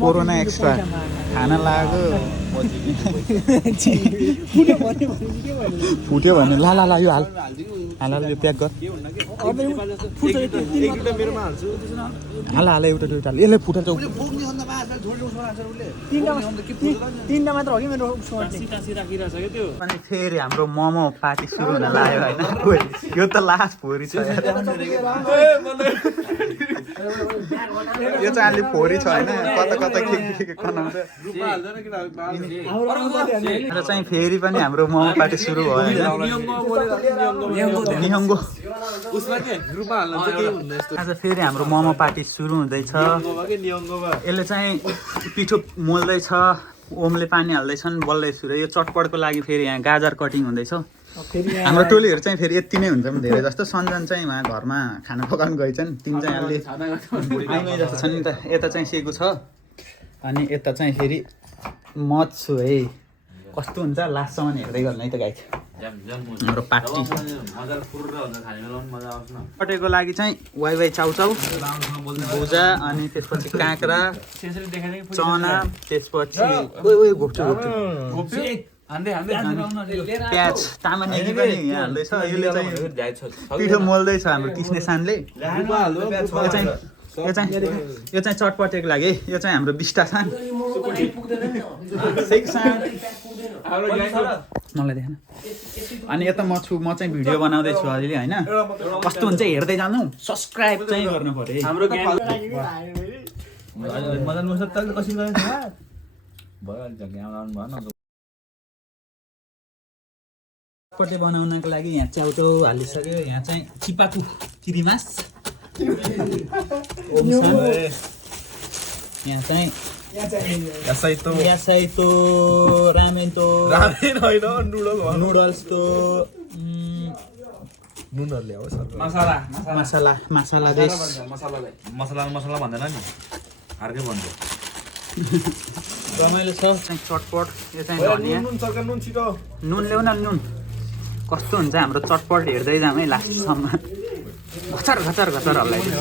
corona extra खाना लाग्यो फुट्यो भने ला ला ला यो हाल हाल यो प्याक गर हाल हाल एउटा दुइटा यसले फुटाल्छ तीनटा मात्र हो कि मेरो अनि फेरि हाम्रो मोमो पार्टी सुरु हुन लाग्यो होइन यो त लास्ट फोरी छ यो चाहिँ अलि फोरी छ होइन कता कता के बनाउँछ र चाहिँ फेरि पनि हाम्रो मोमो पार्टी सुरु भयो होइन निहङ्गो आज फेरि हाम्रो मोमो पार्टी सुरु हुँदैछ यसले चाहिँ पिठो मोल्दैछ ओमले पानी हाल्दैछन् बल्दै सुरु यो चटपटको लागि फेरि यहाँ गाजर कटिङ हुँदैछ हाम्रो टोलीहरू चाहिँ फेरि यति नै हुन्छ धेरै जस्तो सन्जन चाहिँ उहाँ घरमा खाना पकाउनु गएछन् तिन चाहिँ अलि आइमै जस्तो छन् नि त यता चाहिँ सेको छ अनि यता चाहिँ फेरि म छु है कस्तो हुन्छ लास्टसम्म हेर्दै गर्नु है त गाई हाम्रो पार्टी पटेको लागि चाहिँ वाइ वाइ चाउचाउ भुजा अनि त्यसपछि काँक्रा चना त्यसपछि प्याज तामानेगी पनि यहाँ हाल्दैछ यसले चाहिँ पिठो मोल्दैछ हाम्रो कृष्ण सानले यो चाहिँ चटपटेको लागि यो चाहिँ हाम्रो बिस्टा छन् मलाई देखेन अनि यता म छु म चाहिँ भिडियो बनाउँदैछु अहिले होइन कस्तो हुन्छ हेर्दै जानु सब्सक्राइब चाहिँ गर्नु पर्यो चटपटे बनाउनको लागि यहाँ च्याउचाउ हालिसक्यो यहाँ चाहिँ चिपाकु किरिमास यहाँ चाहिँ यासाइतो रामेन तो रामेन होइन नुडल्स तो नुनहरु ल्याओ मसाला मसाला मसाला देश मसाला मसाला भन्दैन नि अर्कै भन्छ रमाइलो छ चाहिँ चटपट यो चाहिँ धनिया नुन सरकार नुन छिटो नुन ल्याउ न नुन कस्तो हुन्छ हाम्रो चटपट हेर्दै जाम है लास्टसम्म घचर घचर घचर हल्लाइदिन्छ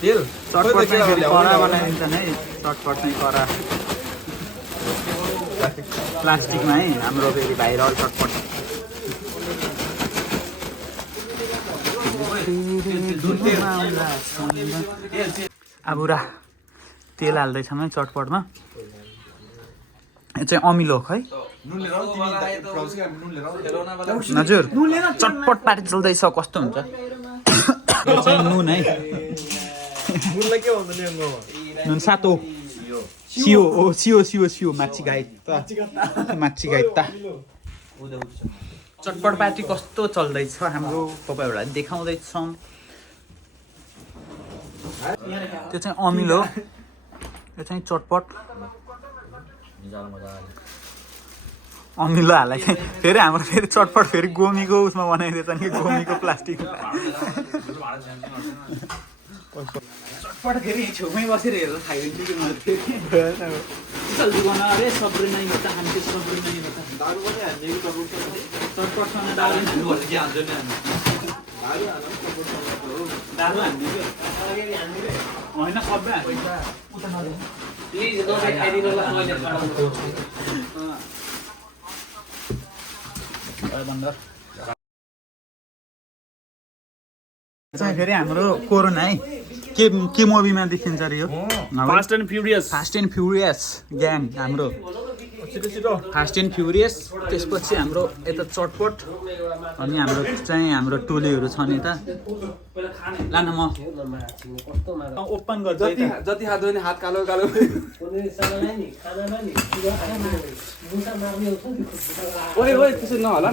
तेल चटपट चाहिँ फेरि कडा बनाइदिन्छन् है चटपट चाहिँ कडा प्लास्टिकमा है हाम्रो फेरि भाइरल चटपट आबुरा तेल हाल्दैछौँ है चटपटमा यो चाहिँ अमिलो है हजुर चटपट पार्टी चल्दैछ कस्तो हुन्छ यो चाहिँ नुन है नुन सातो सियो ओ सियो सियो सियो माछी गाई त चटपट पार्टी कस्तो चल्दैछ हाम्रो तपाईँहरूलाई देखाउँदैछौँ त्यो चाहिँ अमिलो यो चाहिँ चटपट अमिलो हाल्दा चाहिँ फेरि हाम्रो फेरि चटपट फेरि गोमीको उसमा बनाइदिएछ नि गोमीको प्लास्टिक चटपट फेरि छेउमै बसेर हेरेर खाइदिन्छु कि मैले फेरि जल्दी बना अरे सब्र नै होता हामीले सब्र नै होता दारु पनि हाल्ने कि चटपटसँग दारु हाल्नु के हाल्छ नि दारु हाल्ने कि होइन सबै हाल्छ उता नले प्लिज दोस्रो खाइदिनुला मैले चाहिँ फेरि हाम्रो कोरोना है के मुभीमा देखिन्छ अरे यो फास्ट एन्ड फ्युरियस ग्याङ हाम्रो फास्ट एन्ड फ्युरियस त्यसपछि हाम्रो यता चटपट अनि हाम्रो चाहिँ हाम्रो टोलीहरू छ नि त लान म ओपन गर्छु जति हात धोयो नि हात कालो कालो ओए ओए त्यसो नहोला न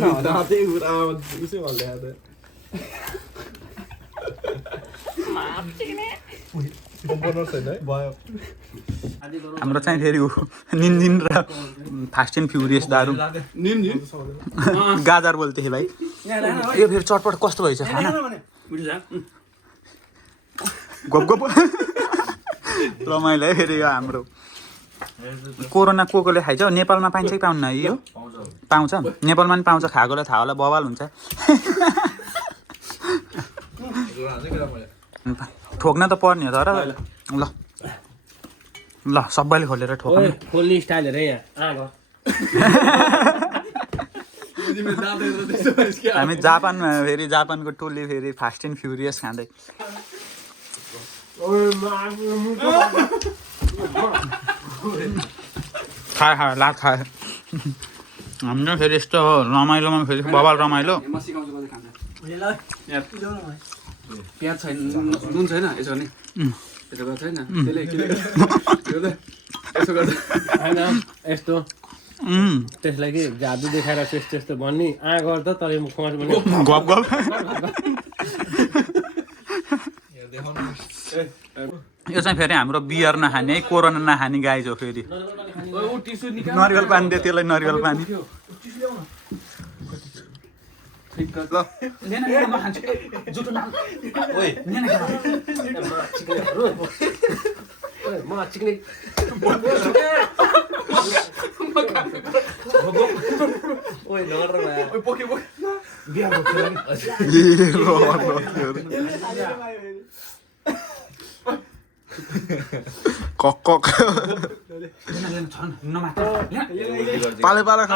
हाम्रो चाहिँ फेरि निन्जिन र फास्ट एन्ड फ्युरियस दारु गाजर बोल्थे भाइ यो फेरि चटपट कस्तो भएछ खाना गप गप रमाइलो है फेरि यो हाम्रो कोरोना कोले खाइन्छ नेपालमा पाइन्छ कि पाउन्न यो पाउँछ नेपालमा पनि पाउँछ खाएकोलाई थाहा होला बवाल हुन्छ ठोक्न त पर्ने हो तर ल ल सबैले खोलेर ठोक्नु खोल्ने स्टाइल हेर यहाँ आगो हामी जापानमा फेरि जापानको टोली फेरि फास्ट एन्ड फ्युरियस खाँदै खा ला खा हाम्रो फेरि यस्तो हो रमाइलोमा फेरि बबाल रमाइलो म सिकाउँछु कसरी खान्छ प्याज छैन नुन छैन यसो गर्ने यसो गर्छ छैन त्यसले यसो गर्छ होइन यस्तो त्यसलाई के जादु देखाएर त्यस्तो त्यस्तो भन्ने गर्दा तर खुवास भने गफ गफ यो चाहिँ फेरि हाम्रो बियर नखाने कोरोना नखाने गाई जो फेरि नरिवल पानी दियो त्यसलाई नरिवल पानी म चिक्ने पाले पाला खा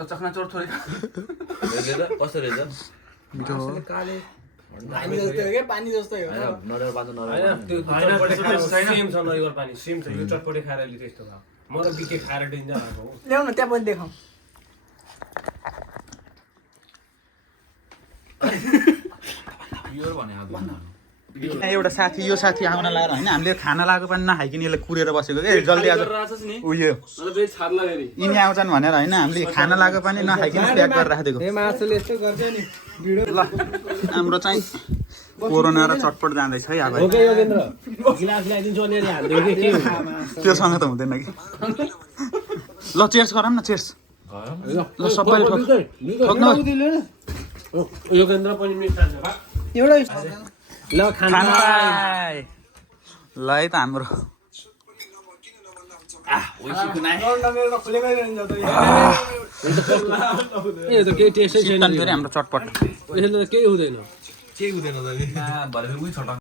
चखना चोर थोरै कस्तो रहेछ मिठो हो पानी जस्तै हो नरिवल पानी सेम छ नरिवल पानी सेम छ यो चटपटे खाएर अहिले त्यस्तो भयो म त बिके खाएर डेन्जर आएको हो ल्याउ न त्यहाँ पनि देखाउँ प्योर भने एउटा साथी यो साथी आउन लगाएर होइन हामीले खाना लगाएको पनि नखाइकन यसलाई कुरेर बसेको के जल्दी आज उयो यिनी आउँछन् भनेर होइन हामीले खाना लगाएको पनि नखाइकन प्याक गरेर राखिदिएको ल हाम्रो चाहिँ कोरोना र चटपट जाँदैछ है अब ओके योगेन्द्र गिलास ल्याइदिन्छु अनि हाल्दै के के त्योसँग त हुँदैन कि ल चेयर्स गरौँ न चेयर्स ल सबैले ठोक्नु योगेन्द्र पनि मिस खान्छ एउटा ल खाना ल है त हाम्रो यो त केही टेस्टै छैन फेरि हाम्रो चटपट यसले त केही हुँदैन केही हुँदैन त भरे उही छोटा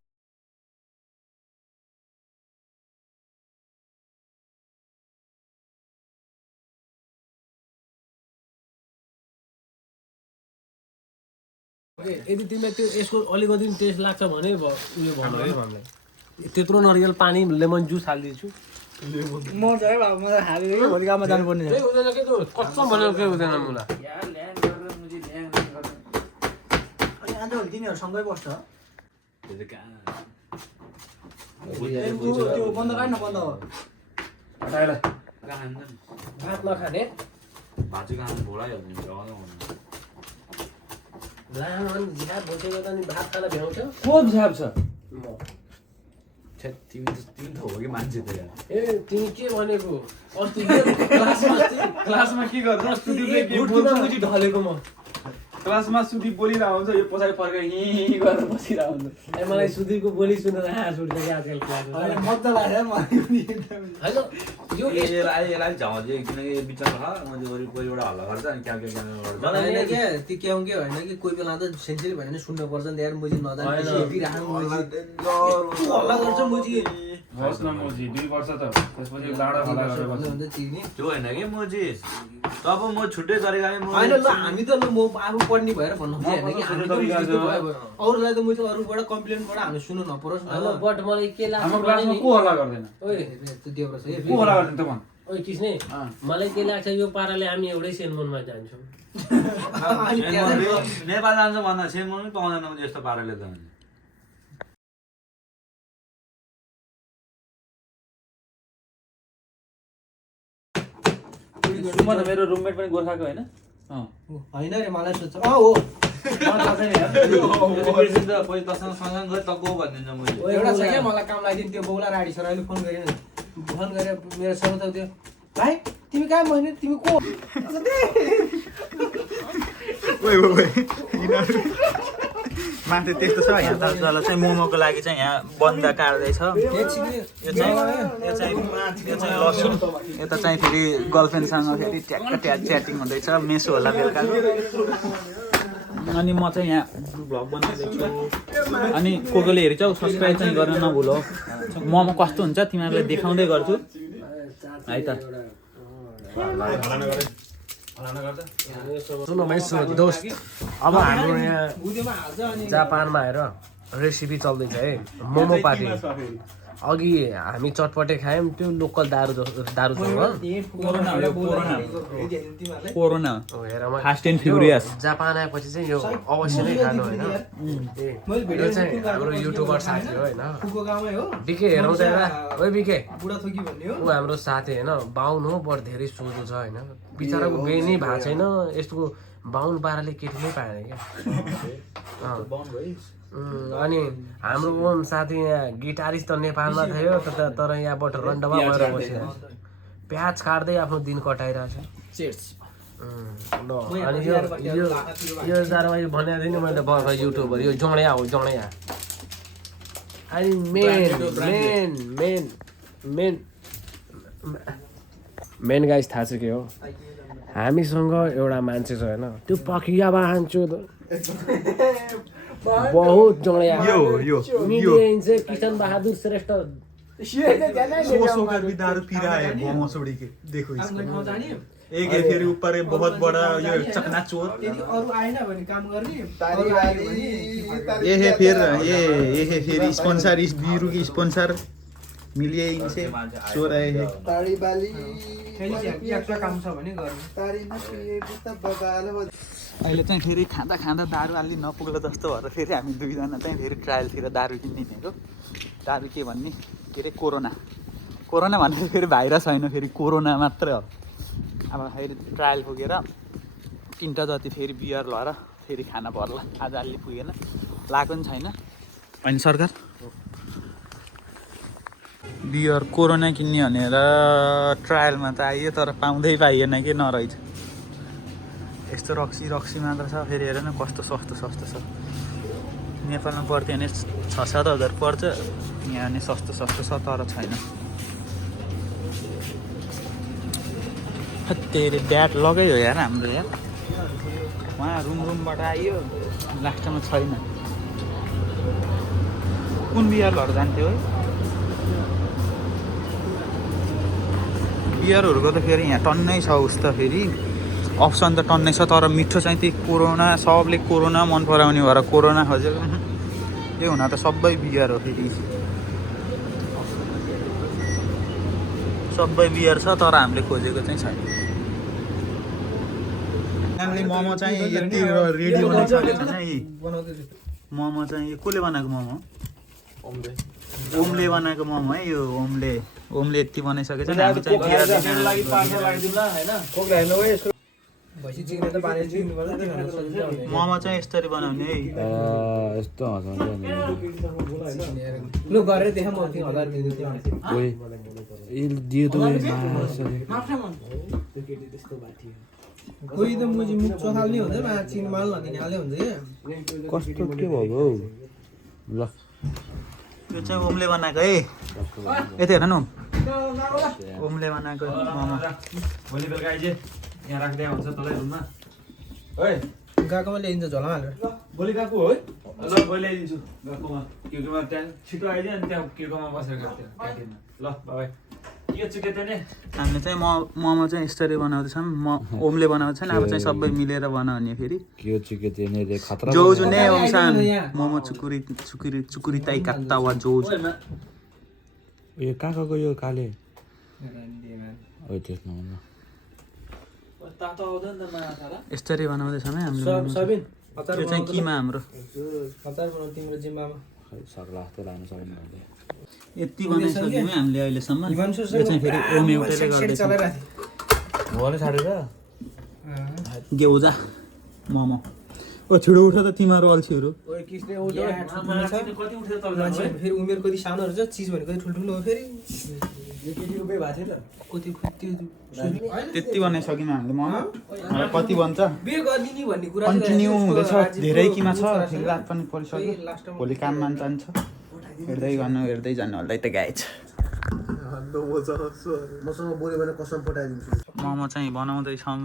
यदि तिमीलाई त्यो यसको अलिकति टेस्ट लाग्छ भने उयो भन है भन्दै त्यत्रो नरिवल पानी लेमन जुस हालिदिन्छु म चाहिँ म हालेर भोलि काममा जानुपर्ने केही हुँदैन के त कस्तो भनेर केही हुँदैन मुला अनि आज तिनीहरू सँगै बस्छ त्यो बन्द गाड न बन्द हो भात नखाने भाजी खानु भोलाइहाल्नु लामो अनि झ्याप बसेको त अनि भात खान भ्याउँछ को झ्याप छ तिमी त हो कि मान्छे त यार ए तिमी के भनेको अस्ति क्लासमा के गर्छ मुजी ढलेको म क्लासमा सुदीप बोलिरहेको हुन्छ यो पछाडि फर्केर हिँ गरेर बसिरहेको हुन्छ ए मलाई सुधीरको बोली सुनेर हाँस उठ्छ कि आजकल क्लासमा मजा लाग्यो होइन यो यसलाई झाउँदै किनकि बिचमा मैले वरिपरिबाट हल्ला गर्छ अनि क्या गर्छ मलाई होइन क्या त्यो क्याउ के होइन कि कोही बेला त सेन्सिटिभ भयो भने सुन्नु पर्छ नि त यार मुजी नजाने हल्ला गर्छ मुजी होस् न मोजी 2 वर्ष त त्यसपछि लाडा हल्ला गरेर बस्छ त्यो होइन कि मोजी तब म छुट्टै तरिका होइन ल हामी त म आफू पढ्ने भएर भन्नु होइन कि हामी त अरूलाई त म चाहिँ अरूबाट कम्प्लेनबाट हामी सुन्नु नपरोस् न बट मलाई के लाग्छ हाम्रो क्लासमा को हल्ला गर्दैन ओइ त्यो देवरा छ को हल्ला गर्दैन त भन ओइ किस्ने मलाई के लाग्छ यो पाराले हामी एउटै सेनमनमा जान्छौँ नेपाल जान्छ भन्दा सेममै पाउँदैन मैले यस्तो पाराले त सुमन मेरो रुममेट पनि गोर्खाको होइन होइन रे मलाई सोध्छ हो एउटा छ क्या मलाई काम लाग्यो त्यो बौला राडी सर अहिले फोन गरेँ मेरो साउथ त्यो भाइ तिमी कहाँ भने तिमी को माथि त्यस्तो छ यहाँ तल चाहिँ मोमोको लागि चाहिँ यहाँ बन्द काट्दैछ यो चाहिँ लसुन यता चाहिँ फेरि गर्लफ्रेन्डसँग फेरि ट्याक च्याटिङ हुँदैछ मेसो होला बेलुकाको अनि म चाहिँ यहाँ भ्लग बनाइदिन्छु अनि कोले हेरेछौ सब्सक्राइब चाहिँ गर्न नभुल मोमो कस्तो हुन्छ तिमीहरूलाई देखाउँदै गर्छु है त सुन भाइ दोस्त अब हाम्रो यहाँ जापानमा आएर रेसिपी चल्दैछ है मोमो पार्टी अघि हामी चटपटे खायौँ त्यो लोकल दारूसँग corona fast and furious Japan आएपछि चाहिँ यो अवश्य नै खानु होइन यो चाहिँ हाम्रो युट्युबर साथी हो होइन बिके हेरौँ त ओ बिके ऊ हाम्रो साथी होइन बाहुन हो बट धेरै सोझो छ होइन बिचराको बिहे नै भएको छैन यस्तो बाहुन पाराले केटी नै पाएन क्या अनि हाम्रो ओम साथी यहाँ गिटारिस्ट त नेपालमा थियो तर यहाँबाट रन्डमा भएर बसिरहेको छ प्याज काट्दै आफ्नो दिन कटाइरहेछ अनि यो जाडोमा यो भनेको थिएँ नि मैले भर्खर युट्युबर यो जँडिया हो जँडिया अनि मेन गाइस थाहा छ के हो हामीसँग एउटा मान्छे छ होइन त्यो पखिया बाहान्छु बहुत जँडिया किशन बहादुर श्रेष्ठ दारू पी रहा है मोमो छोड़ी के देखो इसको एक है फिर ऊपर है बहुत बड़ा ये चकनाचूर ये है फिर स्पॉन्सर इस बीरू की स्पॉन्सर मिलिए इनसे सो रहे हैं अहिले चाहिँ फेरि खाँदा खाँदा दारू अलि नपुग्ला जस्तो भएर फेरि हामी दुईजना चाहिँ फेरि ट्रायलतिर दारू किन्ने हो दारू के भन्ने के अरे कोरोना भनेर फेरि भाइरस होइन फेरि कोरोना मात्रै हो अब फेरि ट्रायल पुगेर 3टा जति फेरि बियर लगाएर फेरि खाना पर्ला आज अलि पुगेन लागेको पनि छैन अनि सरकार बियर कोरोना किन्ने भनेर ट्रायलमा त आइयो तर पाउँदै पाइएन कि नरहेछ यस्तो रक्सी मात्र छ फेरि हेर न कस्तो सस्तो छ नेपालमा पर्थ्यो भने 6-7 हजार पर्छ यहाँ नि सस्तो छ तर छैन तेरे ब्याट लगाइयो यार हाम्रो यार उहाँ रुमबाट आइयो लास्टमा छैन कुन बियरहरू जान्थ्यो है बियरहरूको त फेरि यहाँ टन्नै छ उस त फेरि अप्सन त टन्नै छ तर मिठो चाहिँ त्यही कोरोना सबले कोरोना मन पराउने भएर कोरोना खोजेको यो हुन त सबै बियर हो फेरि सबै बियर छ तर हामीले खोजेको चाहिँ छैन हामीले मोमो चाहिँ यति रेडी बनाइसकेको छ नि मोमो चाहिँ यो कसले बनाएको मोमो ओमले बनाएको मोमो है यो ओमले यति बनाइसकेको छ हामी चाहिँ मोमो चाहिँ यसरी बनाउने है यस्तो कोही त मुजी मुख चोखाल्ने हुन्छ चिन माल नदिने हुन्छ कस्तो के भयो ल यो चाहिँ ओमले बनाएको है यति हेर न ओमले बनाएको मोमो भोलि बेलुका आइज यहाँ राख्दै हुन्छ तलै रुममा गएकोमा ल्याइदिन्छ झोलामा हालेर भोलि गएको हो है ल भोलि ल्याइदिन्छु गएकोमा केकोमा त्यहाँ छिटो आइदियो अनि त्यहाँ केकोमा बसेर क्यान्टिनमा ल बाई के चुके त्यो नि हामीले चाहिँ मोमो चाहिँ यसरी बनाउँदैछौँ ओमले बनाउँछन् अब चाहिँ सबै मिलेर बनाउने फेरि जोजु नै ओमसान मोमो चुकुरी ताई काट्टा वा जोजु यो काकाको यो काले त्यसमा यसरी बनाउँदैछौँ है हामीले यो चाहिँ किमा हाम्रो तिम्रो जिम्मामा सक्ला जस्तो लानु सक्नु यति बनाइसक्यौँ है हामीले अहिलेसम्म यो चाहिँ फेरि ओम एउटैले गर्दैछ भोलि छाडेर गेउजा मोमो ओ छिटो उठ त तिमीहरू अल्छीहरू ओए किसले उठ्यो कति उठ्यो तपाईँ मान्छे फेरि उमेर कति सानोहरू छ चिज भनेको कति ठुल्ठुलो हो फेरि यो केटी उभै भएको थियो कति त्यति बनाइसक्यौँ हामीले मोमो कति बन्छ बिहे गरिदिने भन्ने कुरा कन्टिन्यू हुँदैछ धेरै किमा छ फेरि रात पनि परिसक्यो भोलि काममा जान्छ हेर्दै जानु होला त गाइज मसँग बोल्यो भने कसम पठाइदिन्छु मोमो चाहिँ बनाउँदैछौँ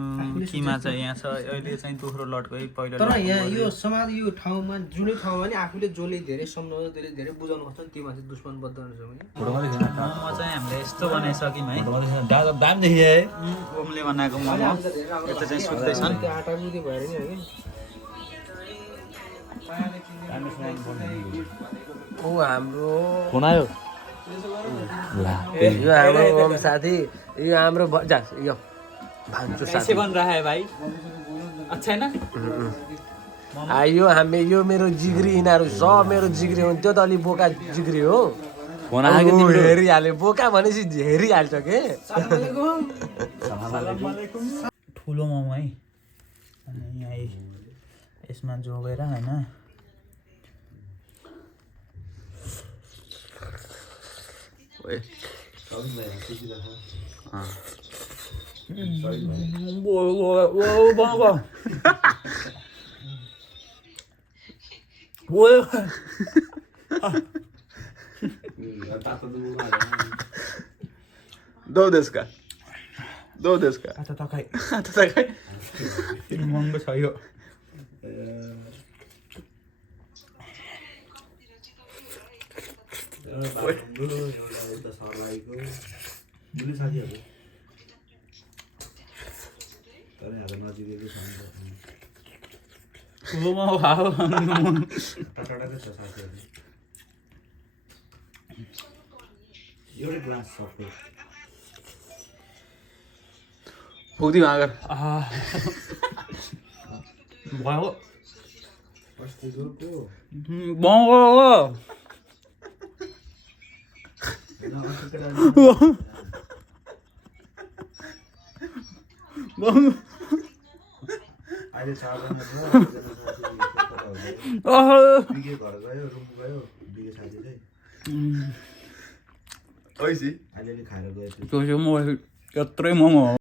किमा चाहिँ यहाँ छ अहिले चाहिँ दोस्रो लटको पहिलो तर यहाँ यो समाज यो ठाउँमा जुनै ठाउँमा नि आफूले जसले धेरै सम्झाउनु धेरै बुझाउनु खोज्छ त्यो मान्छे दुश्मन बद्ध हुन्छ भने मोमो चाहिँ हामीले यस्तो बनाइसक्यौँ है दाम देखिए है ओमले बनाएको मोमो यता चाहिँ सुत्दैछन् त्यो आटा बुझ्दै भएर नि ऊ हाम्रो फोन आयो यो हाम्रो ओम साथी यो हाम्रो यो भान्चो कैसे साथी बन रहा है भाई अच्छा है ना यो हामी यो मेरो जिग्री यिनीहरू सब मेरो जिग्री हो त्यो त अलि बोका जिग्री हो फोन आयो कि तिम्रो हेरिहाल्यो बोका भनेपछि हेरिहाल्छ के ठुलो मोमो है अनि यहाँ यसमा जोगेर होइन दो देशका आता त खै महँगो छ यो पुग्दिउँ अगर भयो महँगो हो अहिले चारजना छ बिगे घर गयो रुम गयो बिगे साथी चाहिँ ऐसी अलिअलि खाएर गयो त्यो चाहिँ म यत्रै मोमो हो